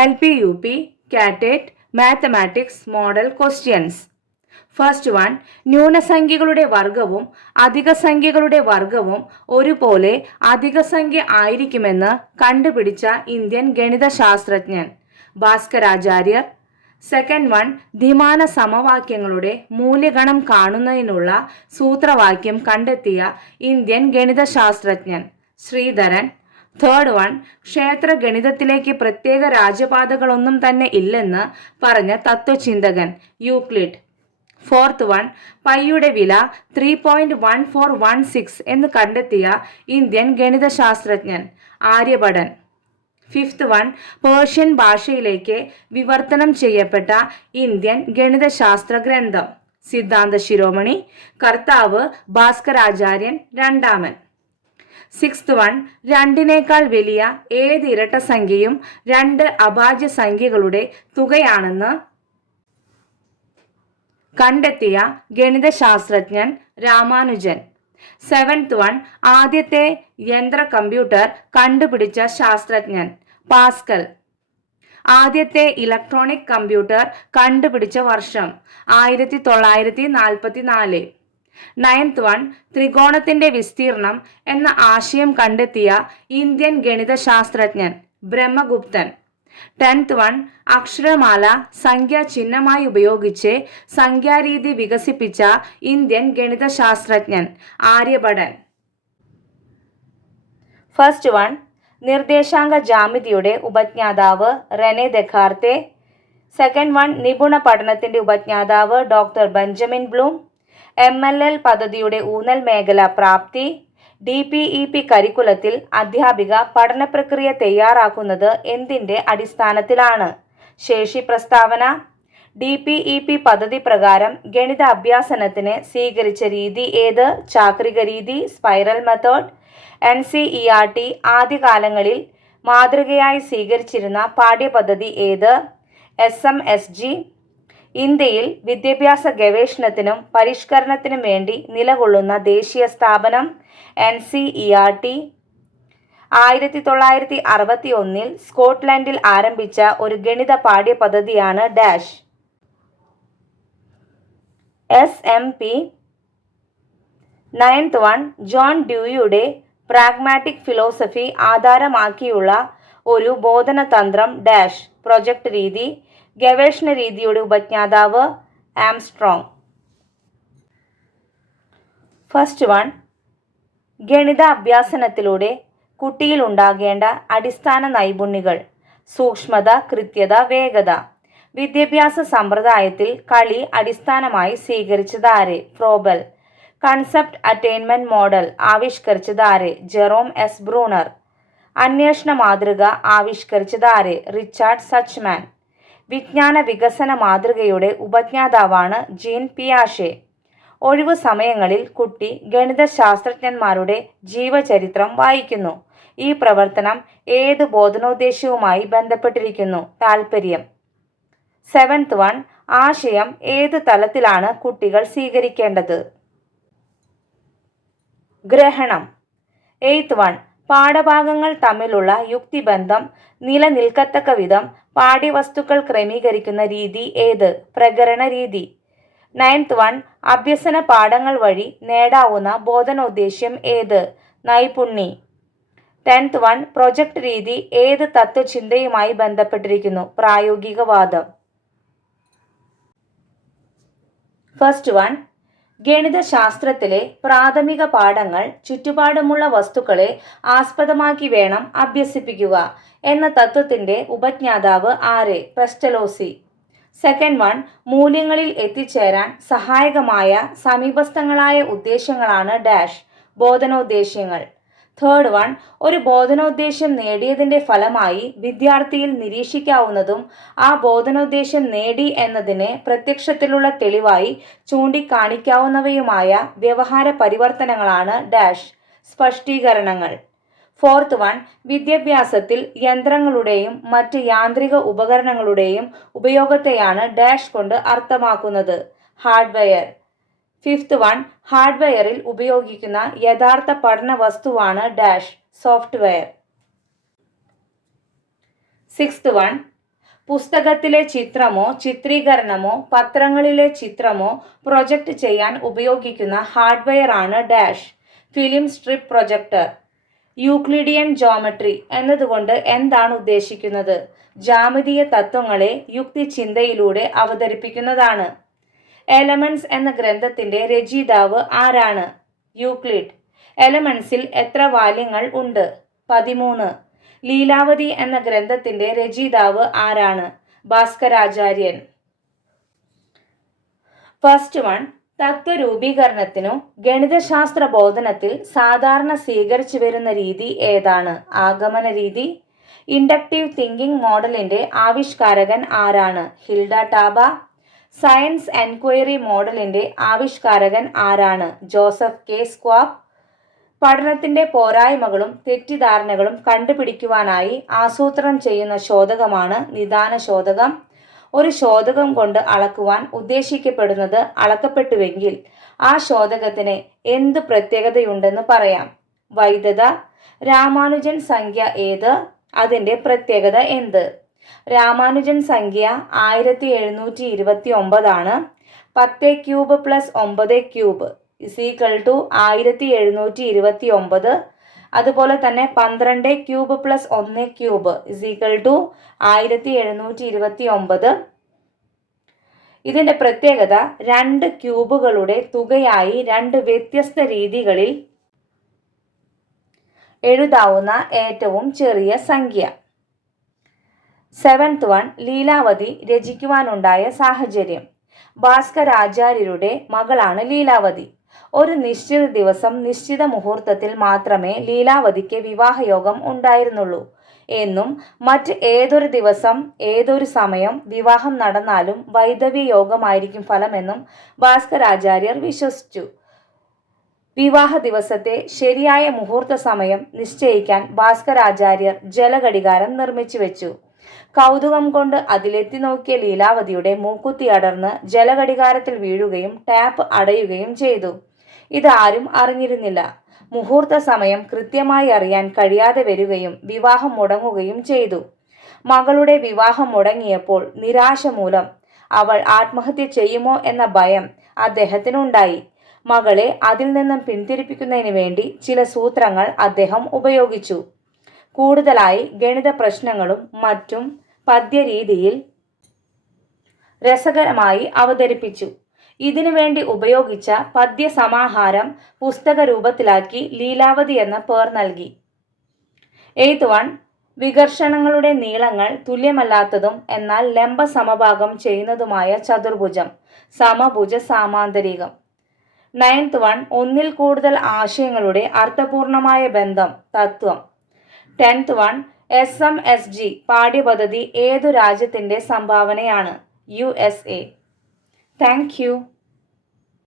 LP UP CATET mathematics model questions. First one, ന്യൂനസംഖ്യകളുടെ വർഗവും അധികസംഖ്യകളുടെ വർഗവും ഒരുപോലെ അധികസംഖ്യ ആയിരിക്കുമെന്ന് കണ്ടുപിടിച്ച ഇന്ത്യൻ ഗണിതശാസ്ത്രജ്ഞൻ ഭാസ്കരാചാര്യർ. സെക്കൻഡ് വൺ, ദ്വിമാന സമവാക്യങ്ങളുടെ മൂല്യഗണം കാണുന്നതിനുള്ള സൂത്രവാക്യം കണ്ടെത്തിയ ഇന്ത്യൻ ഗണിതശാസ്ത്രജ്ഞൻ ശ്രീധരൻ. തേർഡ് വൺ, ക്ഷേത്ര ഗണിതത്തിലേക്ക് പ്രത്യേക രാജപാതകളൊന്നും തന്നെ ഇല്ലെന്ന് പറഞ്ഞ തത്വചിന്തകൻ യൂക്ലിഡ്. ഫോർത്ത് വൺ, പൈയുടെ വില 3.1416 എന്ന് കണ്ടെത്തിയ ഇന്ത്യൻ ഗണിതശാസ്ത്രജ്ഞൻ ആര്യഭടൻ. ഫിഫ്ത്ത് വൺ, പേർഷ്യൻ ഭാഷയിലേക്ക് വിവർത്തനം ചെയ്യപ്പെട്ട ഇന്ത്യൻ ഗണിതശാസ്ത്ര ഗ്രന്ഥം സിദ്ധാന്ത ശിരോമണി. കർത്താവ് ഭാസ്കരാചാര്യൻ രണ്ടാമൻ. സിക്സ്ത് വൺ, രണ്ടിനേക്കാൾ വലിയ ഏത് ഇരട്ട സംഖ്യയും രണ്ട് അഭാജ്യ സംഖ്യകളുടെ തുകയാണെന്ന് കണ്ടെത്തിയ ഗണിതശാസ്ത്രജ്ഞൻ രാമാനുജൻ. സെവൻത് വൺ, ആദ്യത്തെ യന്ത്ര കമ്പ്യൂട്ടർ കണ്ടുപിടിച്ച ശാസ്ത്രജ്ഞൻ പാസ്കൽ. ആദ്യത്തെ ഇലക്ട്രോണിക് കമ്പ്യൂട്ടർ കണ്ടുപിടിച്ച വർഷം 1944. നയൻത് വൺ, ത്രികോണത്തിന്റെ വിസ്തീർണം എന്ന ആശയം കണ്ടെത്തിയ ഇന്ത്യൻ ഗണിതശാസ്ത്രജ്ഞൻ ബ്രഹ്മഗുപ്തൻ. ടെൻത്ത് വൺ, അക്ഷരമാല സംഖ്യാ ചിഹ്നമായി ഉപയോഗിച്ച് സംഖ്യാരീതി വികസിപ്പിച്ച ഇന്ത്യൻ ഗണിതശാസ്ത്രജ്ഞൻ ആര്യഭടൻ. ഫസ്റ്റ് വൺ, നിർദ്ദേശാങ്ക ജാമിതിയുടെ ഉപജ്ഞാതാവ് റെനെ ദെക്കാർത്തെ. സെക്കൻഡ് വൺ, നിപുണ പഠനത്തിന്റെ ഉപജ്ഞാതാവ് ഡോക്ടർ ബെഞ്ചമിൻ ബ്ലൂം. MLL പദ്ധതിയുടെ ഊന്നൽ മേഖല പ്രാപ്തി. DPEP കരിക്കുലത്തിൽ അധ്യാപിക പഠന പ്രക്രിയ തയ്യാറാക്കുന്നത് എന്തിന്റെ അടിസ്ഥാനത്തിലാണ്? ശേഷി പ്രസ്താവന. DPEP പദ്ധതി പ്രകാരം ഗണിത അഭ്യാസനത്തിന് സ്വീകരിച്ച രീതി ഏത്? ചാക്രിക രീതി, സ്പൈറൽ മെത്തേഡ്. NCERT ആദ്യകാലങ്ങളിൽ മാതൃകയായി സ്വീകരിച്ചിരുന്ന പാഠ്യപദ്ധതി ഏത്? SMSG. ഇന്ത്യയിൽ വിദ്യാഭ്യാസ ഗവേഷണത്തിനും പരിഷ്കരണത്തിനും വേണ്ടി നിലകൊള്ളുന്ന ദേശീയ സ്ഥാപനം NCERT. 1961 സ്കോട്ട്ലൻഡിൽ ആരംഭിച്ച ഒരു ഗണിത പാഠ്യപദ്ധതിയാണ് dash. SMP. Ninth one, John ഡ്യൂയിയുടെ പ്രാഗ്മാറ്റിക് ഫിലോസഫി ആധാരമാക്കിയുള്ള ഒരു ബോധനതന്ത്രം ഡാഷ്. പ്രൊജക്ട് രീതി. ഗവേഷണ രീതിയുടെ ഉപജ്ഞാതാവ് ആംസ്ട്രോങ്. ഫസ്റ്റ് വൺ, ഗണിത അഭ്യാസനത്തിലൂടെ കുട്ടിയിൽ ഉണ്ടാകേണ്ട അടിസ്ഥാന നൈപുണ്യങ്ങൾ. സൂക്ഷ്മത, കൃത്യത, വേഗത. വിദ്യാഭ്യാസ സമ്പ്രദായത്തിൽ കളി അടിസ്ഥാനമായി സ്വീകരിച്ചതാരെ? ഫ്രോബൽ. കൺസെപ്റ്റ് അറ്റൈൻമെന്റ് മോഡൽ ആവിഷ്കരിച്ചതാരെ? Jerome S Bruner. അന്വേഷണ മാതൃക ആവിഷ്കരിച്ചതാരെ? റിച്ചാർഡ് സച്ച്മാൻ. വിജ്ഞാന വികസന മാതൃകയുടെ ഉപജ്ഞാതാവാണ് ജീൻ പിയാഷെ. ഒഴിവു സമയങ്ങളിൽ കുട്ടി ഗണിതശാസ്ത്രജ്ഞന്മാരുടെ ജീവചരിത്രം വായിക്കുന്നു. ഈ പ്രവർത്തനം ഏത് ബോധനോദ്ദേശ്യവുമായി ബന്ധപ്പെട്ടിരിക്കുന്നു? താൽപ്പര്യം. സെവൻത് വൺ, ആശയം ഏത് തലത്തിലാണ് കുട്ടികൾ സ്വീകരിക്കേണ്ടത്? ഗ്രഹണം. എയ്ത്ത് വൺ, പാഠഭാഗങ്ങൾ തമ്മിലുള്ള യുക്തിബന്ധം നിലനിൽക്കത്തക്ക വിധം പാഠ്യവസ്തുക്കൾ ക്രമീകരിക്കുന്ന രീതി ഏത്? പ്രകരണ രീതി. നയൻത് വൺ, അഭ്യസന പാഠങ്ങൾ വഴി നേടാവുന്ന ബോധനോദ്ദേശ്യം ഏത്? നൈപുണ്ണി. ടെൻത് വൺ, പ്രൊജക്ട് രീതി ഏത് തത്വചിന്തയുമായി ബന്ധപ്പെട്ടിരിക്കുന്നു? പ്രായോഗികവാദം. ഫസ്റ്റ് വൺ, ഗണിതശാസ്ത്രത്തിലെ പ്രാഥമിക പാഠങ്ങൾ ചുറ്റുപാടുമുള്ള വസ്തുക്കളെ ആസ്പദമാക്കി വേണം അഭ്യസിപ്പിക്കുക എന്ന തത്വത്തിന്റെ ഉപജ്ഞാതാവ് ആരെ? പെസ്റ്റലോസി. സെക്കൻഡ് വൺ, മൂല്യങ്ങളിൽ എത്തിച്ചേരാൻ സഹായകമായ സമീപസ്ഥങ്ങളായ ഉദ്ദേശ്യങ്ങളാണ് ഡാഷ്. ബോധനോദ്ദേശ്യങ്ങൾ. തേർഡ് വൺ, ഒരു ബോധനോദ്ദേശ്യം നേടിയതിന്റെ ഫലമായി വിദ്യാർത്ഥിയിൽ നിരീക്ഷിക്കാവുന്നതും ആ ബോധനോദ്ദേശ്യം നേടി എന്നതിന് പ്രത്യക്ഷത്തിലുള്ള തെളിവായി ചൂണ്ടിക്കാണിക്കാവുന്നവയുമായ വ്യവഹാര പരിവർത്തനങ്ങളാണ് ഡാഷ്. സ്പഷ്ടീകരണങ്ങൾ. ഫോർത്ത് വൺ, വിദ്യാഭ്യാസത്തിൽ യന്ത്രങ്ങളുടെയും മറ്റ് യാന്ത്രിക ഉപകരണങ്ങളുടെയും ഉപയോഗത്തെയാണ് ഡാഷ് കൊണ്ട് അർത്ഥമാക്കുന്നത്? ഹാർഡ്വെയർ. ഫിഫ്ത്ത് വൺ, ഹാർഡ്വെയറിൽ ഉപയോഗിക്കുന്ന യഥാർത്ഥ പഠന വസ്തുവാണ് ഡാഷ്. സോഫ്റ്റ്വെയർ. സിക്സ്ത് വൺ, പുസ്തകത്തിലെ ചിത്രമോ ചിത്രീകരണമോ പത്രങ്ങളിലെ ചിത്രമോ പ്രൊജക്റ്റ് ചെയ്യാൻ ഉപയോഗിക്കുന്ന ഹാർഡ്വെയർ ആണ് dash film strip projector. Euclidean geometry എന്നതുകൊണ്ട് എന്താണ് ഉദ്ദേശിക്കുന്നത്? ജ്യാമിതീയ തത്വങ്ങളെ യുക്തിചിന്തയിലൂടെ അവതരിപ്പിക്കുന്നതാണ്. എലമെന്റ്സ് എന്ന ഗ്രന്ഥത്തിന്റെ രചയിതാവ് ആരാണ്? യൂക്ലിഡ്. എലമെന്റ്സിൽ എത്ര വാല്യങ്ങൾ ഉണ്ട്? 13. ലീലാവതി എന്ന ഗ്രന്ഥത്തിന്റെ രചയിതാവ് ആരാണ്? ഭാസ്കരാചാര്യൻ. ഫസ്റ്റ് വൺ, തത്വരൂപീകരണത്തിനു ഗണിതശാസ്ത്ര ബോധനത്തിൽ സാധാരണ സ്വീകരിച്ചു വരുന്ന രീതി ഏതാണ്? ആഗമന രീതി. ഇൻഡക്റ്റീവ് തിങ്കിംഗ് മോഡലിന്റെ ആവിഷ്കാരകൻ ആരാണ്? ഹിൽഡ ടാബ. സയൻസ് എൻക്വയറി മോഡലിന്റെ ആവിഷ്കാരകൻ ആരാണ്? Joseph K Schwab. പഠനത്തിന്റെ പോരായ്മകളും തെറ്റിദ്ധാരണകളും കണ്ടുപിടിക്കുവാനായി ആസൂത്രണം ചെയ്യുന്ന ശോധകമാണ് നിദാന ശോധകം. ഒരു ശോധകം കൊണ്ട് അളക്കുവാൻ ഉദ്ദേശിക്കപ്പെടുന്നത് അളക്കപ്പെട്ടുവെങ്കിൽ ആ ശോധകത്തിന് എന്ത് പ്രത്യേകതയുണ്ടെന്ന് പറയാം? വൈദ്യത. രാമാനുജൻ സംഖ്യ ഏത്? അതിന്റെ പ്രത്യേകത എന്ത്? രാമാനുജൻ സംഖ്യ 1729 ആണ്. 10 ക്യൂബ് പ്ലസ് 9 ക്യൂബ് = 1729. അതുപോലെ തന്നെ 12 ക്യൂബ് പ്ലസ് 1 ക്യൂബ് = 1729. ഇതിന്റെ പ്രത്യേകത രണ്ട് ക്യൂബുകളുടെ തുകയായി രണ്ട് വ്യത്യസ്ത രീതികളിൽ എഴുതാവുന്ന ഏറ്റവും ചെറിയ സംഖ്യ. 7th വൺ, ലീലാവതി രചിക്കുവാനുണ്ടായ സാഹചര്യം. ഭാസ്കരാചാര്യരുടെ മകളാണ് ലീലാവതി. ഒരു നിശ്ചിത ദിവസം നിശ്ചിത മുഹൂർത്തത്തിൽ മാത്രമേ ലീലാവതിക്ക് വിവാഹയോഗം ഉണ്ടായിരുന്നുള്ളൂ എന്നും മറ്റ് ഏതൊരു ദിവസം ഏതൊരു സമയം വിവാഹം നടന്നാലും വൈധവ്യ യോഗമായിരിക്കും ഫലമെന്നും ഭാസ്കരാചാര്യർ വിശ്വസിച്ചു. വിവാഹ ദിവസത്തെ ശരിയായ മുഹൂർത്ത സമയം നിശ്ചയിക്കാൻ ഭാസ്കരാചാര്യർ ജലഘടികാരം നിർമ്മിച്ചു വെച്ചു. കൗതുകം കൊണ്ട് അതിലെത്തി നോക്കിയ ലീലാവതിയുടെ മൂക്കുത്തി അടർന്ന് ജലഘടികാരത്തിൽ വീഴുകയും ടാപ്പ് അടയുകയും ചെയ്തു. ഇതാരും അറിഞ്ഞിരുന്നില്ല. മുഹൂർത്ത സമയം കൃത്യമായി അറിയാൻ കഴിയാതെ വരികയും വിവാഹം മുടങ്ങുകയും ചെയ്തു. മകളുടെ വിവാഹം മുടങ്ങിയപ്പോൾ നിരാശ മൂലം അവൾ ആത്മഹത്യ ചെയ്യുമോ എന്ന ഭയം അദ്ദേഹത്തിനുണ്ടായി. മകളെ അതിൽ നിന്നും പിന്തിരിപ്പിക്കുന്നതിന് വേണ്ടി ചില സൂത്രങ്ങൾ അദ്ദേഹം ഉപയോഗിച്ചു. കൂടുതലായി ഗണിത പ്രശ്നങ്ങളും മറ്റും പദ്യരീതിയിൽ രസകരമായി അവതരിപ്പിച്ചു. ഇതിനു വേണ്ടി ഉപയോഗിച്ച പദ്യസമാഹാരം പുസ്തക രൂപത്തിലാക്കി ലീലാവതി എന്ന പേർ നൽകി. 8th വൺ, വികർഷണങ്ങളുടെ നീളങ്ങൾ തുല്യമല്ലാത്തതും എന്നാൽ ലംബ സമഭാഗം ചെയ്യുന്നതുമായ ചതുർഭുജം സമഭുജ സാമാന്തരികം. 9th വൺ, ഒന്നിൽ കൂടുതൽ ആശയങ്ങളുടെ അർത്ഥപൂർണമായ ബന്ധം തത്വം. 10th വൺ, SMSG പാഠ്യപദ്ധതി ഏതു രാജ്യത്തിന്റെ സംഭാവനയാണ്? USA. Thank you.